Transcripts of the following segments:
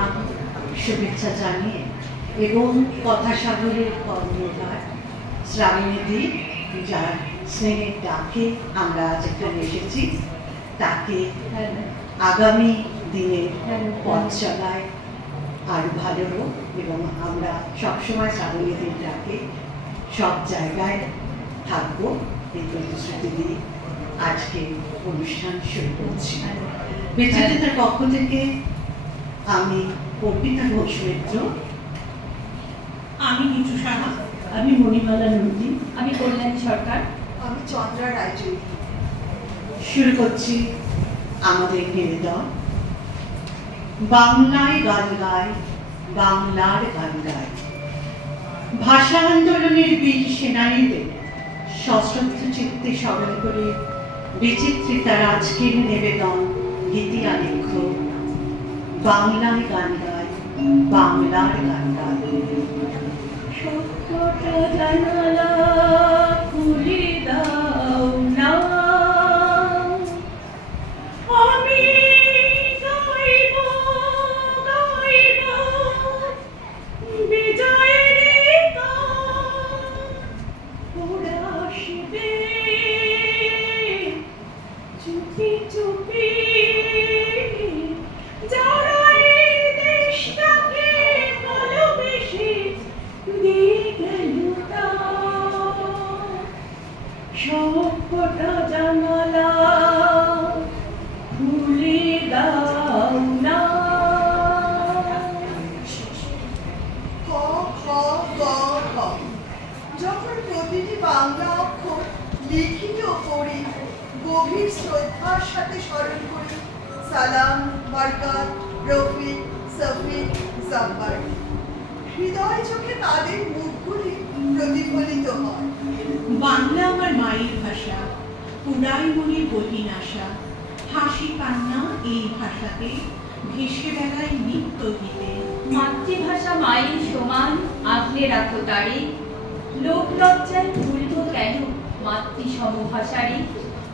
প্রণাম শুভেচ্ছা জানিয়ে এবং কথাসাগরের কর্মধার শ্রাবণীদি যার স্নেহের ডাকে আমরা আজ এখানে এসেছি তাকে আগামী দিনে পথ চলায় আরও ভালো হোক এবং আমরা সবসময় শ্রাবণীদির ডাকে সব জায়গায় থাকবো এই প্রতিশ্রুতি দিয়ে আজকে অনুষ্ঠান শুরু করছি। বেচারিতার পক্ষ থেকে আমি অর্পিতা ঘোষ মিত্র, আমি নিচু সাহা, আমি মণিমালা নন্দী, আমি কল্যাণী সরকার, আমি চন্দ্রা রায়চৌধুরী। শুরু করছি আমাদের নিবেদন। বাংলায় গান গায়, বাংলার গান গায়। ভাষা আন্দোলনের বীর সেনানীদের সশ্রদ্ধ চিত্তে স্মরণ করে বিচিত্রিতার আজকের নিবেদন গীতি আলেখ্য বাংলায় গান গায়, বাংলার গান গায়। সত্যটা জানালা খুলে দাও না, আমি গাইব গাইব বিজয়ের গান। ওরা আসবে চুপি চুপি, যারা এই দেশটাকে ভালোবেসে দিয়ে গেল সবকটা জানালা খুলে দাও না। ক খ গ ঘ। যখন প্রতিটি বাংলা অক্ষর লিখিত পড়ি, গভীর শ্রদ্ধার সাথে স্মরণ করি সালাম, বরকত, রফিক, সফিক, জাফর। হৃদয় চোখে তাদের মুখগুলি প্রতিফলিত হয়। বাংলা আমার মায়ের ভাষা, পুরাই মনের গহীন আশা। হাসি কান্না এই ভাষাতে ভেসে বেড়ায় নিত্য গীতে। মাতৃভাষা মায়ের সমান আগলে রাখো তারে, লোক লজ্জায় ভুলব কেন মাতৃ সমভাষারে।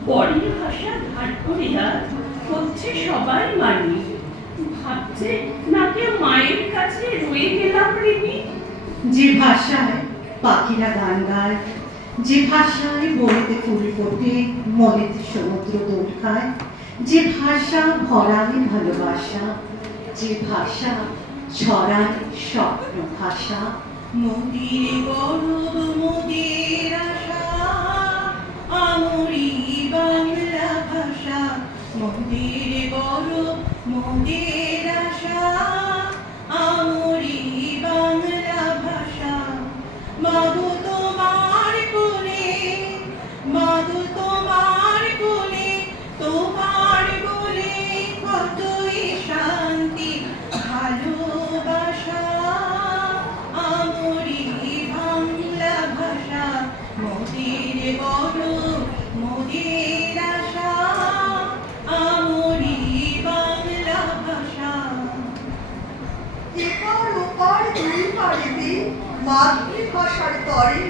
পরের ভাষা ধার করিয়া হচ্ছে সবাই মানি, ভাবছে না কেউ মায়ের কাছে রয়ে গেলাম ঋণী। যে ভাষায় পাখিরা গান গায়, যে ভাষায় বইতে ফুল ফোটে, মনেতে সমুদ্র দোল খায়, যে ভাষা ভরায় ভালোবাসা, যে ভাষা ছড়ায় স্বপ্ন ভাষা। মোদের গৌরব মোদের আশা, আমরি বাংলা ভাষা। মোদের গৌরব মোদের আশা, আমরি বাংলা ভাষা। মাগো তোমার কোলে, মাগো তোমার কোলে, তোমার বলে কতই শান্তি ভালোবাসা। আমরি বাংলা ভাষা, মোদের গৌরব মোদের আশা, আমরি বাংলা ভাষা। এপার ওপার দুই পাড়িতে মাতৃভাষার তরে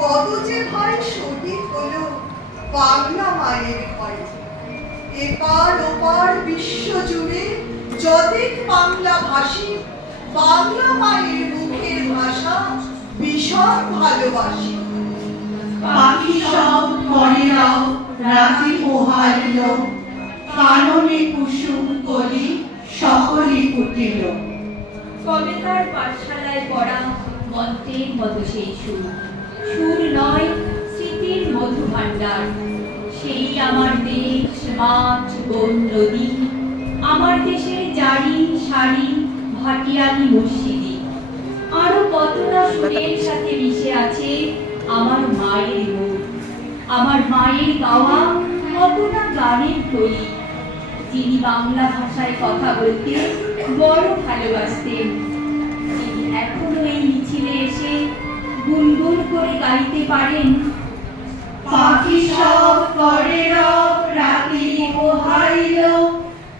কত যে ভাই শহীদ হলো বাংলা মায়ের ঘরে। এপার ওপার বিশ্ব জুড়ে যদিক বাংলা ভাষী, বাংলা মায়ের মুখের ভাষা ভীষণ ভালোবাসি। পাখি সব করে রাও রাতে পোহাইল, কাননে কুসুম কলি সকলই কুটিল। কবেকার পাঠশালায় পড়া মন্ত্রের মতো সেই সুর, সুর নয় স্মৃতির মধু ভাণ্ডার। সেই আমার দেশ, মাঠ, বন, নদী, আমার দেশের জারি শাড়ি, ভাটিয়ালি মসজিদি। আরো কত না সুরের সাথে মিশে আছে আমার মায়ের মুখ, আমার মায়ের গাওয়া কত না গানের তৈরি। যিনি বাংলা ভাষায় কথা বলতে বড় ভালোবাসতেন, যিনি এখনো এই মিছিলে এসে গুনগুন করে গাইতে পারেন। পাখি সব করে রব রাতে পোহাইল,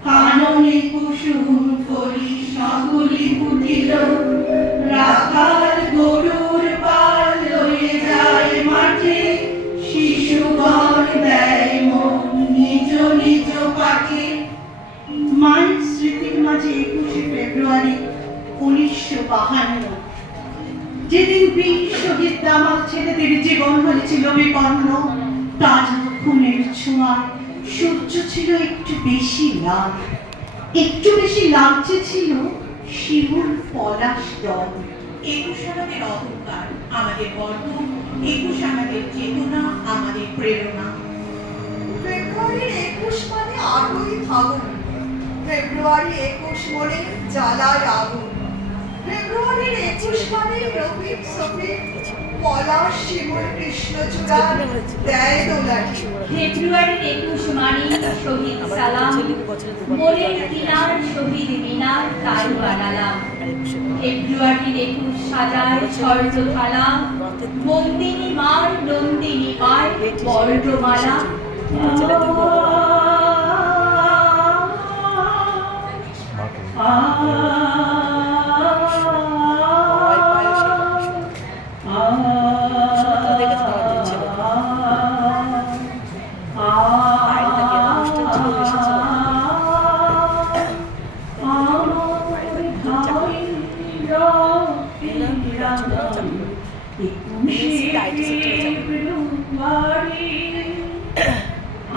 কাননে কুসুম কলি সকলই কুটিল। রাখাল গরুর পাল লয়ে যায় মাঠে, শিশুগণ দেয় মন নিজ নিজ পাঠে। মাইস স্মৃতির মাঝে 21শে ফেব্রুয়ারি 1952, যেদিন বীর শহীদ দামাল ছেলেদের জীবন হয়েছিল বিপন্ন, তাজা খুনের ছোঁয়ায় সূর্য ছিল একটু বেশি লাল, একটু বেশি লালচে ছিল শিমুল পলাশ দল। 21 আমাদের অহংকার, আমাদের গর্ব, 21 আমাদের চেতনা, আমাদের প্রেরণা। ফেব্রুয়ারির 21 মানে 8ই ফাগুন, ফেব্রুয়ারি 21 মনে জ্বালায় আগুন, ফেব্রুয়ারির 21 মানে রফিক সফিক পলাশ শিমুল কৃষ্ণচূড়ার দেয় দোলাটি। ফেব্রুয়ারির 21 মানে শহীদ সালাম, মনের কিনার শহীদ মিনার তাই বানালাম। ফেব্রুয়ারির 21 সাজায় স্বর্ণ থালা, বন্দিনী মার নন্দিনী মার বর্ণমালা।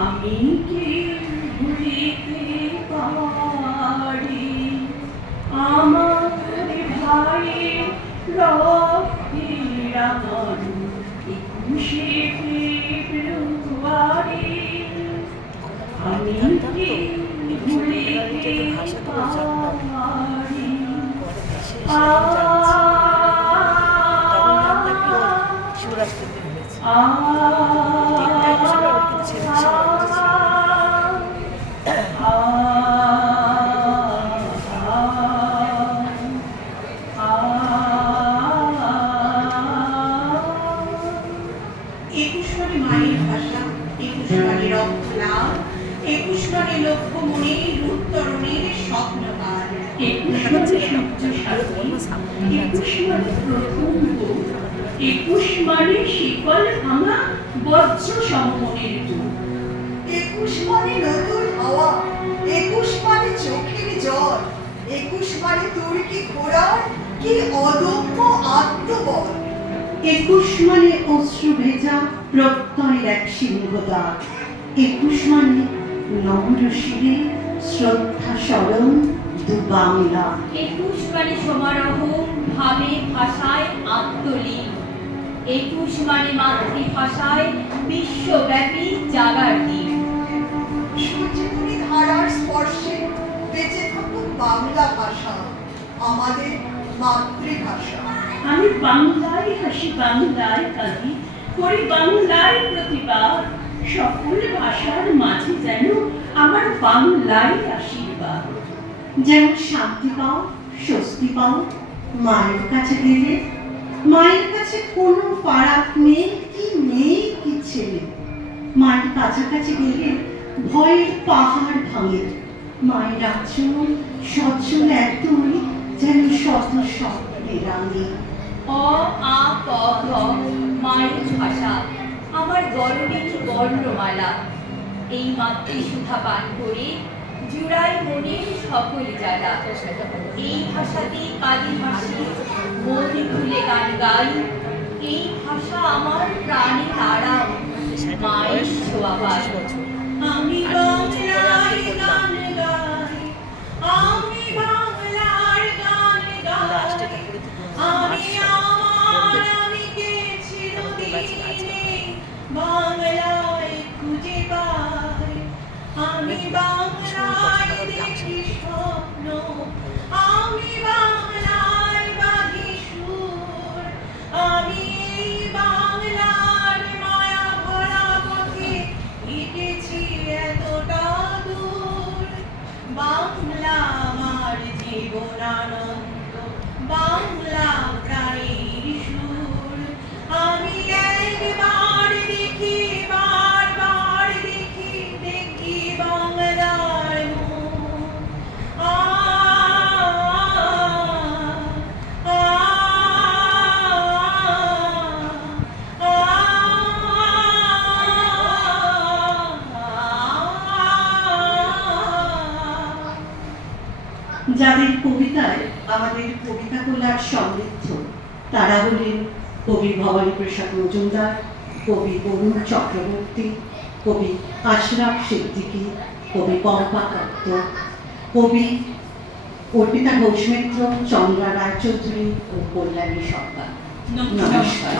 আমি কি ভুলিতে পারি আমার ভাইয়ের রক্তের আমার 21শে ফেব্রুয়ারি, আমি কি ভুলিতে পারি মায়ের ভাষা, 21 মানে রক্ত লাল, 21 মানে লক্ষ্য মনের উত্তরণের স্বপ্নকাল। 21 মানে সূর্য সাথী, 21 মানে প্রথম, 21 মানে শিকল ভাঙা বজ্র সম্মনের যুগ। 21 মানে নতুন হাওয়া, 21 মানে চোখের জল, 21 মানে তুর্কি ঘোড়ার কি অদম্য আত্মবল। 21 মানে অশ্রু ভেজা প্রত্যয়ের এক সিংহদ্বার, 21 মানে নম্র শিরে শ্রদ্ধা স্মরণ দু বাংলা। 21 মানে সমারোহ ভাবে ভাষায় আত্মলীন, 21 মানে মাতৃভাষায় বিশ্বব্যাপী জাগার দিন। সূর্যমণি ধারার স্পর্শে বেঁচে থাকুক বাংলা ভাষা, আমাদের মাতৃভাষা। আমি বাংলায় হাসি, বাংলায় কাঁদি, করি বাংলায় প্রতিবাদ, সকল ভাষার মাঝে যেন আমার বাংলায় আশীর্বাদ। যেমন শান্তি পাও, স্বস্তি পাও মায়ের কাছে গেলে, মায়ের কাছে কোনো ফারাক নেই কি নেই কি ছেলে, মায়ের কাছাকাছি গেলে ভয়ের পাহাড় ভাঙে, মায়ের আচরণ সচ্ছল একদম যেন শত স্বপ্নে রাঙে। অ আ ক খ মায়ের ভাষা আমার গরবিনী বর্ণমালা, এই মাতৃসুধা পান করে জুড়াই মনের সকল জ্বালা। এই ভাষাতেই কালি হাসি মন খুলে গান গাই, এই ভাষা আমার প্রাণে তারা মায়ের ছোঁয়া পায়। আমি বাংলার গান গাই, আমি বাংলার গান গাই, আমি আমার আমিকে চিরদিনে বাংলায় খুঁজে পাই, আমি বাংলায় দেখি স্বপ্ন, আমি বাংলায় বাঁধি সুর, আমি এই বাংলার মায়া ভরা পথে হেঁটেছি এতটা দূর। বাংলা আমার জীবনানন্দ, বাংলা প্রাণীর সুর, আমি একবার দেখি বারবার দেখি, দেখি বাংলার মুখ। আ আ আ যাদের কবিতায় আমাদের কবিতা কোলার সমৃদ্ধ, তারা হলেন কবি ভবানী প্রসাদ মজুমদার, কবি অরুণ চক্রবর্তী, কবি আশরাফ সিদ্দিকী, কবি পম্পা দত্ত, কবি অর্পিতা ঘোষ মিত্র, চন্দ্রা রায়চৌধুরী ও কল্যাণী সরকার। নমস্কার।